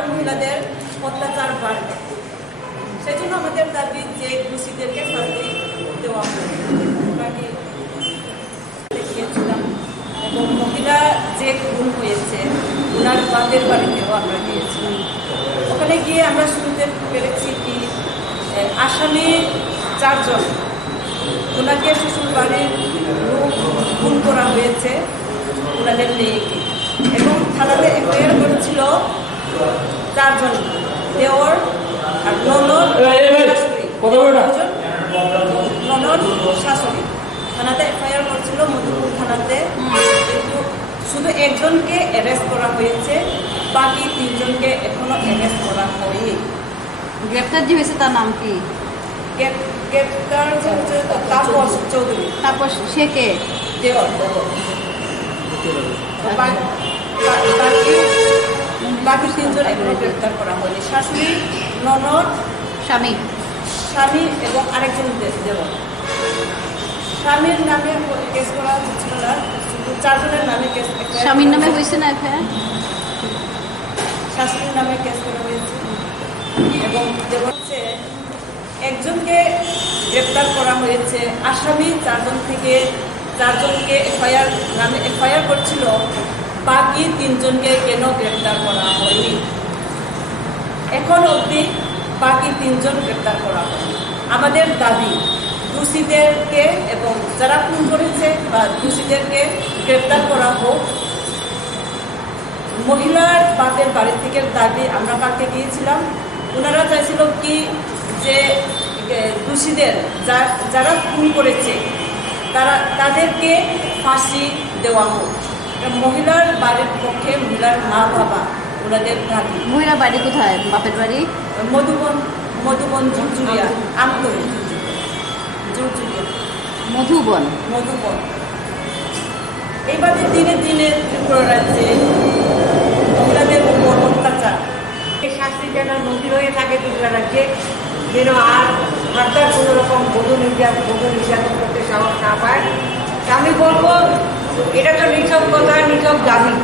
আরও মহিলাদের অত্যাচার বাড়বে। সেজন্য আমাদের দাবি যে দোষীদেরকে শাস্তি দেওয়া হবে। দেখিয়েছিলাম এবং মহিলা যে খুন হয়েছে ওনার বাপের বাড়িতেও আমরা গিয়েছিলাম। ওখানে গিয়ে আমরা শুনতে পেরেছি কি আসামি 4 জন, ওনাকে শ্বশুর বাড়ির লোক খুন করা হয়েছে ওনাদের মেয়েকে, এবং থানাতে এফআইআর করেছিল 4 জন, দেওর আর ননদ শাশুড়ি। থানাতে এফআইআর করছিল মধুপুর থানাতে, কিন্তু শুধু একজনকে অ্যারেস্ট করা হয়েছে, বাকি 3 জনকে এখনো অ্যারেস্ট করা হয়নি। গ্রেপ্তার যে হয়েছে তার নাম কি? গ্রেপ্তার তাপস চৌধুরী। তাপস সে কে? দেওর। বাকি 3 জন এখনো গ্রেপ্তার করা হয়নি, শাশুড়ি, ননদ, স্বামী এবং আরেকজন দেওর। স্বামীর নামে কেস করা হচ্ছিল না, শুধু 4 জনের নামে কেস। স্বামীর নামে হয়েছে না এফআইআর? শাশুড়ির নামে কেস করা হয়েছে এবং হচ্ছে একজনকে গ্রেপ্তার করা হয়েছে। আসামি 4 জন থেকে 4 জনকে এফআইআর করছিল, বাকি 3 জনকে কেন গ্রেপ্তার করা হয়নি? এখন অবধি বাকি 3 জন গ্রেপ্তার করা হয়নি। আমাদের দাবি দোষীদেরকে এবং যারা খুন করেছে বা দোষীদেরকে গ্রেপ্তার করা হোক। মহিলার বাপের বাড়ি থেকে দাবি আমরা কালকে গিয়েছিলাম, ওনারা চাইছিল কি যে দোষীদের যারা খুন করেছে তাদেরকে ফাঁসি দেওয়া হোক। মহিলার বাড়ির পক্ষে মহিলার মা বাবা ওনাদের দাবি। মহিলার বাড়ি কোথায়? বাপের বাড়ি মধুবন জুরজুরিয়া, আমতলী জুরজুরিয়া, মধুবন। এইভাবে দিনে দিনে ত্রিপুরা রাজ্যে মহিলাদের উপর অত্যাচার, এই শাস্তি যেন নজির হয়ে থাকে ত্রিপুরা রাজ্যে, যেন আর সরকার কোনো রকম বধূ নির্যাতন করতে সাহস না পায়। আমি বলবো এটা তো নিছক কথা, নিছক দাবি।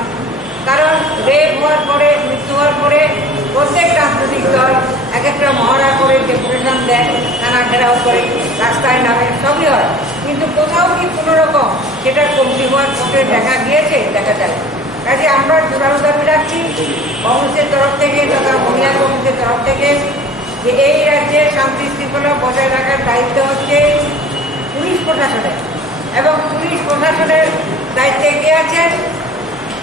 কারণ রেপ হওয়ার পরে, মৃত্যু হওয়ার পরে প্রত্যেক রাজনৈতিক দল এক একটা মহড়া করে, ডেপুটেশন দেয়, থানা ঘেরাও করে, রাস্তায় নামে, সবই হয়, কিন্তু কোথাও কি কোনো রকম সেটা কমতি হওয়ার পথে দেখা গিয়েছে? দেখা যায়। কাজে আমরা জোরালো দাবি রাখছি কংগ্রেসের তরফ থেকে তথা মহিলা কংগ্রেসের তরফ থেকে যে এই রাজ্যে শান্তি শৃঙ্খলা বজায় রাখার দায়িত্ব হচ্ছে পুলিশ প্রশাসনের, এবং পুলিশ প্রশাসনের দায়িত্বে কে আছেন?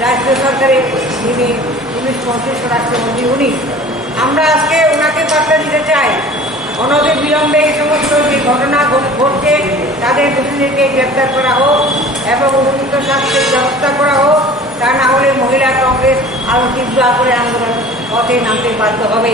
রাজ্য সরকারের যিনি পুলিশ মন্ত্রী, স্বরাষ্ট্রমন্ত্রী, উনি। আমরা আজকে ওনাকে বার্তা দিতে চাই, অনতি বিলম্বে এই সমস্ত যে ঘটনা ঘটছে তাদের দোষীদেরকে গ্রেপ্তার করা হোক এবং উপযুক্ত শাস্তির ব্যবস্থা করা হোক। তা না হলে মহিলা কংগ্রেস আরও তীব্র করে আন্দোলন পথে নামতে বাধ্য হবে।